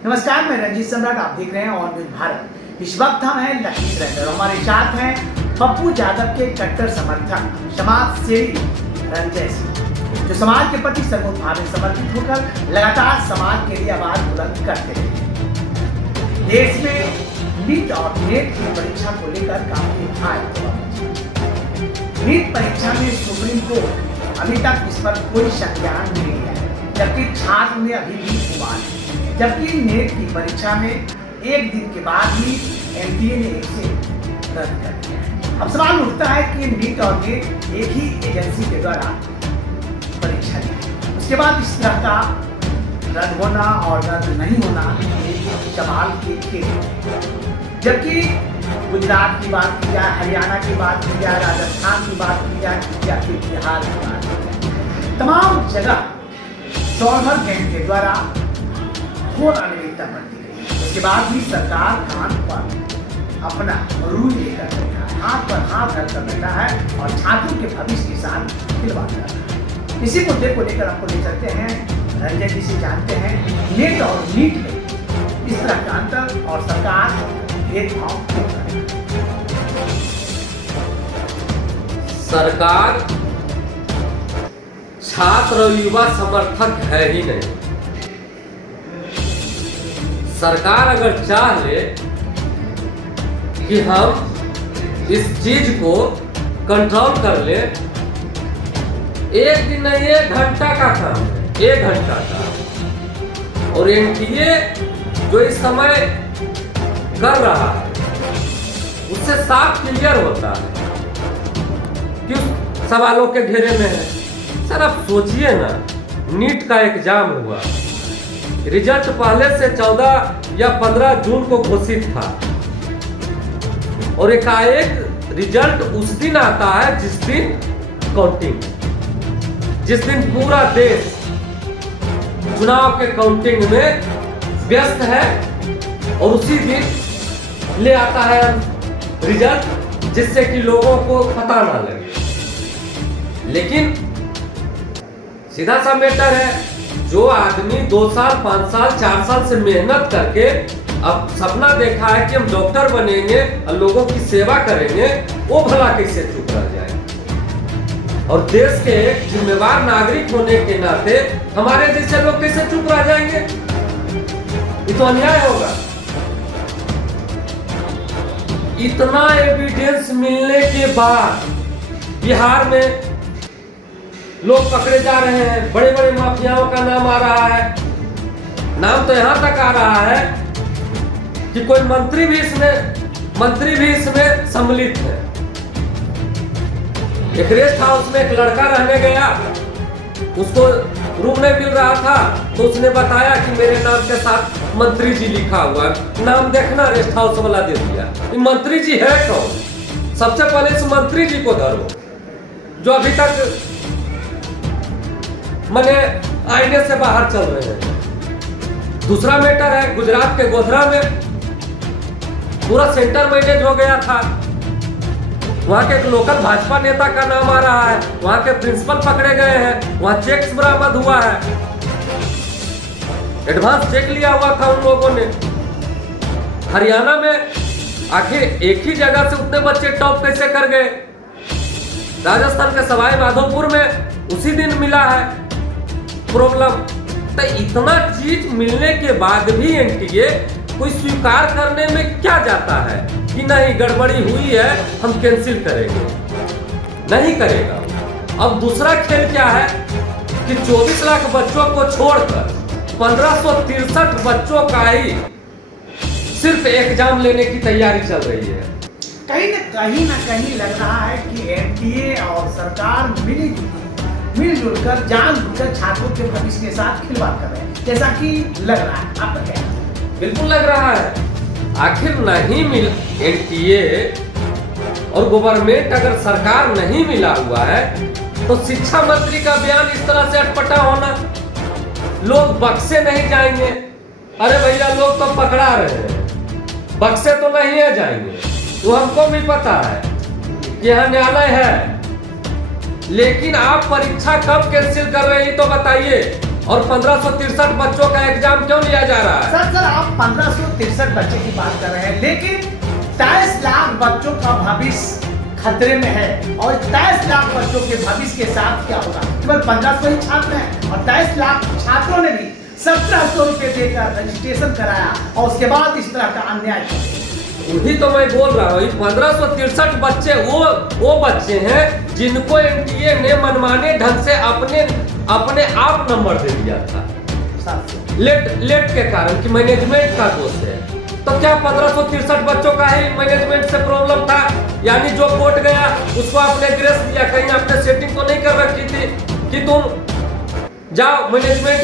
नमस्कार, मैं रंजीत सम्राट, आप देख रहे हैं ऑन न्यूज भारत। इस वक्त हम हैं लखीसराय और हमारे साथ हैं पप्पू यादव के कट्टर समर्थक समाज सेवी रंजय सिंह, जो समाज के प्रति सर्वोत्थान में समर्पित होकर लगातार समाज के लिए आवाज बुलंद करते रहे। देश में नीट और नेट की परीक्षा को लेकर काफी नीट परीक्षा में सुप्रीम कोर्ट अभी तक इस पर कोई संज्ञान नहीं लिया है, जबकि छात्र ने अभी भी हुआ है। जबकि नेट की परीक्षा में एक दिन के बाद ही एनटीए ने इसे रद्द कर दिया है। अब सवाल उठता है कि नीट और नेट एक ही एजेंसी के द्वारा परीक्षा ली, उसके बाद इस तरह का रद्द होना और रद्द नहीं होना एक सवाल के खेल। जबकि गुजरात की बात की जाए, हरियाणा की बात की जाए, राजस्थान की बात की जाए या फिर बिहार की बात की जाए, तमाम जगह सॉल्वर कैंप के द्वारा घोर अनियमितता बढ़ती गई। उसके बाद भी सरकार कान पर अपना रूल लेकर बैठा है, हाथ पर हाथ रखकर बैठा है और छात्रों के भविष्य के साथ खिलवाड़ कर रहा है। इसी मुद्दे को लेकर आपको ले चलते हैं, रंजय जी से जानते हैं नेट और नीट में इस तरह का अंतर और सरकार भेदभाव क्यों कर रही है। सरकार छात्र और युवा समर्थक है ही नहीं। सरकार अगर चाह ले कि हम इस चीज को कंट्रोल कर ले, एक दिन नहीं 1 घंटा का काम है, 1 घंटा का। और एनटीए जो इस समय कर रहा है उससे साफ क्लियर होता है क्यों सवालों के घेरे में है। सर आप सोचिए ना, नीट का एग्जाम हुआ, रिजल्ट पहले से 14 या 15 जून को घोषित था और एकाएक रिजल्ट उस दिन आता है जिस दिन काउंटिंग, जिस दिन पूरा देश चुनाव के काउंटिंग में व्यस्त है और उसी दिन ले आता है रिजल्ट, जिससे कि लोगों को पता ना लगे। लेकिन सीधा सा मैटर है, जो आदमी 2 साल 5 साल 4 साल से मेहनत करके अब सपना देखा है कि हम डॉक्टर बनेंगे और लोगों की सेवा करेंगे, वो भला कैसे चुप रह जाए। और देश के एक जिम्मेवार नागरिक होने के नाते हमारे जैसे लोग कैसे चुप रह जाएंगे? ये तो अन्याय होगा। इतना एविडेंस मिलने के बाद बिहार में लोग पकड़े जा रहे हैं, बड़े बड़े माफियाओं का नाम आ रहा है। नाम तो यहां तक आ रहा है कि कोई मंत्री भी इसमें सम्मिलित है। एक रेस्ट हाउस में एक लड़का रहने गया, उसको रूम नहीं मिल रहा था तो उसने बताया कि मेरे नाम के साथ मंत्री जी लिखा हुआ है। नाम देखना, रेस्ट हाउस वाला दे दिया। ये मंत्री जी है कौन? सबसे पहले इस मंत्री जी को धरो जो अभी तक मने आईने से बाहर चल रहे हैं। दूसरा मैटर है, गुजरात के गोधरा में पूरा सेंटर मैनेज हो गया था। वहां के एक लोकल भाजपा नेता का नाम आ रहा है, वहां के प्रिंसिपल पकड़े गए हैं, वहां चेक्स बरामद हुआ है, एडवांस चेक लिया हुआ था उन लोगों ने। हरियाणा में आखिर एक ही जगह से उतने बच्चे टॉप कैसे कर गए? राजस्थान के सवाई माधोपुर में उसी दिन मिला है प्रॉब्लम। तो इतना चीज मिलने के बाद भी एनटीए कोई स्वीकार करने में क्या जाता है कि नहीं गड़बड़ी हुई है, हम कैंसिल करेंगे? नहीं करेगा। अब दूसरा खेल क्या है कि 24 लाख बच्चों को छोड़कर 1563 बच्चों का ही सिर्फ एग्जाम लेने की तैयारी चल रही है। कहीं ना कहीं लग रहा है कि एनटीए और सरकार मिलजुल कर जानबूझकर छात्रों के भविष्य के साथ खिलवाड़ कर रहे हैं, जैसा कि लग रहा है। आपका क्या? बिल्कुल लग रहा है। आखिर नहीं मिल एनटीए और गवर्नमेंट अगर सरकार नहीं मिला हुआ है तो शिक्षा मंत्री का बयान इस तरह से अटपटा होना, लोग बक्से नहीं जाएंगे। अरे भैया लोग तो पकड़ा रहे हैं, बक्से तो नहीं है जाएंगे। वो हमको भी पता है कि यहाँ न्यायालय है, लेकिन आप परीक्षा कब कैंसिल कर रहे हैं तो बताइए। और 1563 बच्चों का एग्जाम क्यों लिया जा रहा है? सर 1563 बच्चे की बात कर रहे हैं, लेकिन 23 लाख बच्चों का भविष्य खतरे में है। और 23 लाख बच्चों के भविष्य के साथ क्या होगा? केवल 1500 ही छात्र हैं और 23 लाख छात्रों ने भी 1700 रुपये देकर रजिस्ट्रेशन कराया और उसके बाद इस तरह का अन्याय किया। वही तो मैं बोल रहा हूँ, 1563 बच्चे वो बच्चे हैं जिनको एनटीए ने मनमाने ढंग से अपने आप नंबर दे दिया था लेट के कारण कि मैनेजमेंट का दोष है। तो क्या 1563 बच्चों का ही मैनेजमेंट से प्रॉब्लम था? यानी जो कोर्ट गया उसको आपने ग्रेस दिया, कहीं आपने सेटिंग तो नहीं कर रखी थी कि तुम जाओ मैनेजमेंट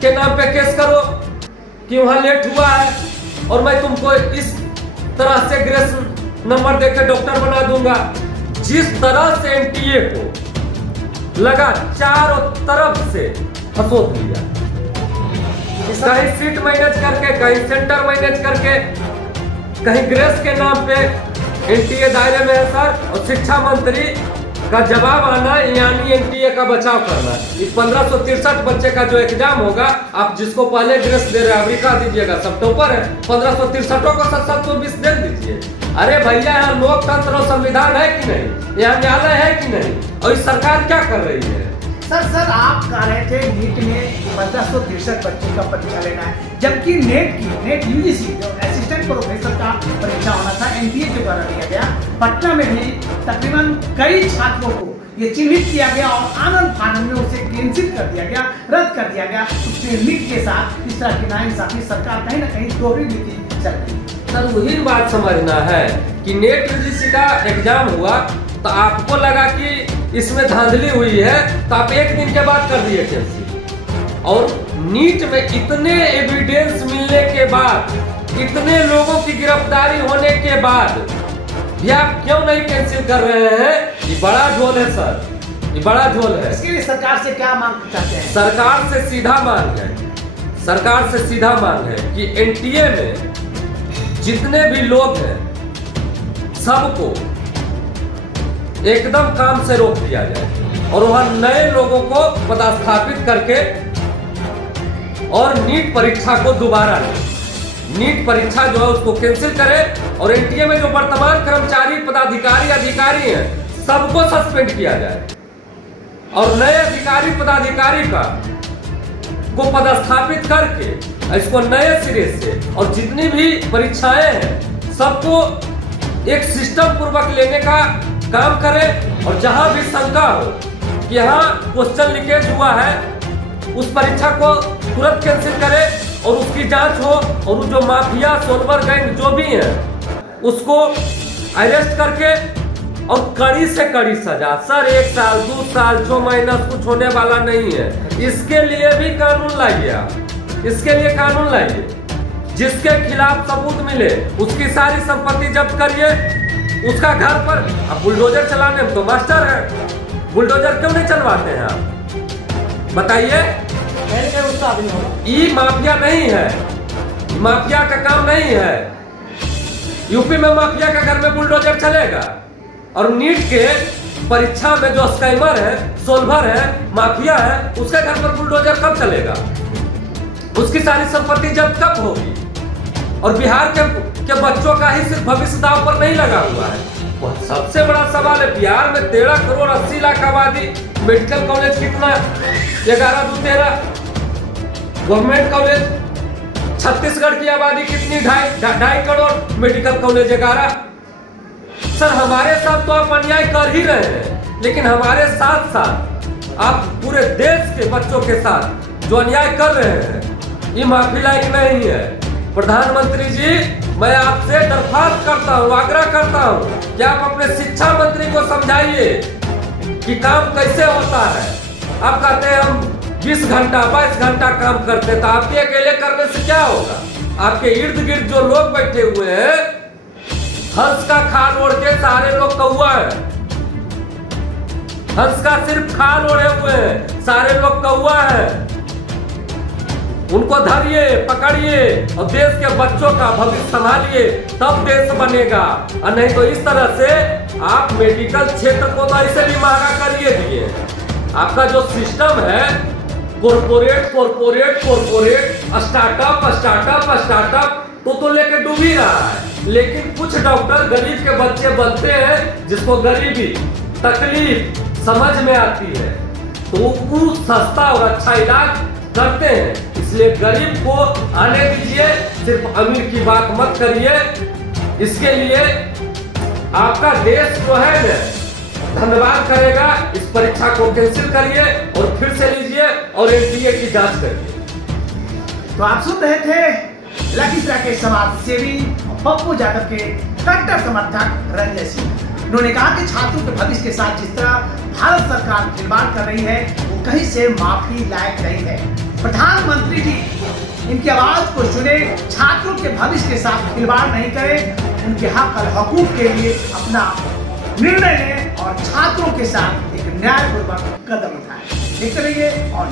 के नाम पे केस करो कि वहां लेट हुआ है और मैं तुमको इस तरह से ग्रेस नंबर देकर डॉक्टर बना दूंगा। जिस तरह से एनटीए को लगा चारों तरफ से फसोद लिया, कहीं सीट मैनेज करके, कहीं सेंटर मैनेज करके, कहीं ग्रेस के नाम पे एनटीए दायरे में है सर, और शिक्षा मंत्री का जवाब आना यानी एनटीए का बचाव करना। इस 1563 बच्चे का जो एग्जाम होगा, आप जिसको पहले ग्रेस दे रहे हैं अमेरिका दीजिएगा, सब टॉपर है, 1563 को 720 दे दीजिए। अरे भैया यहाँ लोकतंत्र और संविधान है कि नहीं? यहाँ न्यायालय है कि नहीं? और इस सरकार क्या कर रही है? सर आप कह रहे थे नीट में 1563 बच्चों का परीक्षा लेना है, जबकि नेट यूजीसी जो असिस्टेंट प्रोफेसर का परीक्षा होना था, एनटीए जो करा दिया गया, पटना में भी तकरीबन कई छात्रों को ये चिन्हित किया गया और आनंद फानंद में उसे कैंसिल कर दिया गया, रद्द कर दिया गया। उसके नीट के साथ इस तरह की नाइंसाफी सरकार कहीं ना कहीं दोहरी नीति चल रही है। सर वही बात समझना है कि नेट यूजीसी का एग्जाम हुआ तो आपको लगा कि इसमें धांधली हुई है, तो आप एक दिन के बाद कर दिए कैंसिल। और नीट में इतने एविडेंस मिलने के बाद, इतने लोगों की गिरफ्तारी होने के बाद भी आप क्यों नहीं कैंसिल कर रहे हैं? ये बड़ा झोल है सर, ये बड़ा झोल है। इसके लिए सरकार से क्या मांग करते हैं? सरकार से सीधा मांग है, सरकार से सीधा मांग है कि एनटीए में जितने भी लोग हैं सबको एकदम काम से रोक दिया जाए और वहां नए लोगों को पदस्थापित करके और नीट परीक्षा को दोबारा नीट परीक्षा जो है उसको कैंसिल करे और एनटीए में जो वर्तमान कर्मचारी, पदाधिकारी, अधिकारी हैं सबको सस्पेंड किया जाए और नए अधिकारी, पदाधिकारी को पदस्थापित करके इसको नए सिरे से और जितनी भी परीक्षाएं हैं सबको एक सिस्टम पूर्वक लेने का काम करे और जहां भी शंका हो कि यहाँ क्वेश्चन लीकेज हुआ है उस परीक्षा को तुरंत कैंसिल करे और उसकी जांच हो और जो माफिया, सोलवर गैंग जो भी है उसको अरेस्ट करके और कड़ी से कड़ी सजा। सर 1 साल, 2 साल, 6 महीना कुछ होने वाला नहीं है। इसके लिए भी कानून लाइए, इसके लिए कानून लाइए। जिसके खिलाफ सबूत मिले उसकी सारी संपत्ति जब्त करिए, उसका घर पर। अब बुलडोजर चलाने में तो मास्टर है, बुलडोजर क्यों नहीं चलवाते हैं आप बताइए? ये माफिया नहीं है, माफिया का काम नहीं है। यूपी में माफिया का घर में बुलडोजर चलेगा और नीट के परीक्षा में जो स्कैमर है, सोल्वर है, माफिया है, उसके घर पर बुलडोजर कब चलेगा? उसकी सारी संपत्ति जब्त कब होगी? और बिहार के बच्चों का ही सिर्फ भविष्य दांव पर नहीं लगा हुआ है। सबसे बड़ा सवाल है बिहार में 13 करोड़ 80 लाख आबादी, मेडिकल कॉलेज कितना? 11 2 13 गवर्नमेंट कॉलेज। छत्तीसगढ़ की आबादी कितनी? 2.5 करोड़, मेडिकल कॉलेज 11। सर हमारे साथ तो आप अन्याय कर ही रहे हैं, लेकिन हमारे साथ साथ आप पूरे देश के बच्चों के साथ जो अन्याय कर रहे हैं ये माफी लायक नहीं है। प्रधानमंत्री जी, मैं आपसे दरख्वास्त करता हूँ, आग्रह करता हूँ कि आप अपने शिक्षा मंत्री को समझाइए कि काम कैसे होता है। आप कहते हैं हम 20 घंटा 22 घंटा काम करते, तो आपके अकेले करने से क्या होगा? आपके इर्द गिर्द जो लोग बैठे हुए हैं, हंस का खाल ओढ़ के सारे लोग कौआ है। हंस का सिर्फ खाल ओढ़े हुए हैं, सारे लोग कौआ है। उनको धरिए, पकड़िए और देश के बच्चों का भविष्य संभालिए, तब देश बनेगा। और नहीं तो इस तरह से आप मेडिकल क्षेत्र को तो ऐसे भी महंगा करिए दिए। आपका जो सिस्टम है कॉरपोरेट कॉरपोरेट कॉरपोरेट, स्टार्टअप तो लेके डूब ही रहा है। लेकिन कुछ डॉक्टर गरीब के बच्चे बनते हैं जिसको गरीबी तकलीफ समझ में आती है, तो वो सस्ता और अच्छा इलाज करते हैं। इसलिए गरीब को आने दीजिए, सिर्फ अमीर की बात मत करिए। इसके लिए आपका देश जो है ना धन्यवाद करेगा। इस परीक्षा को कैंसिल करिए और फिर से लीजिए और एनटीए की जांच करिए। तो आप सुन रहे थे लखीसराय के समाज सेवी पप्पू यादव के कट्टर समर्थक रंजय सिंह। उन्होंने कहा कि छात्रों के भविष्य के साथ जिस तरह भारत सरकार खिलवाड़ कर रही है वो कहीं से माफी लायक नहीं है। प्रधानमंत्री जी इनकी आवाज को सुने, छात्रों के भविष्य के साथ खिलवाड़ नहीं करें, उनके हक और हकूक के लिए अपना निर्णय लें और छात्रों के साथ एक न्यायपूर्वक कदम उठाएं। देखते रहिए और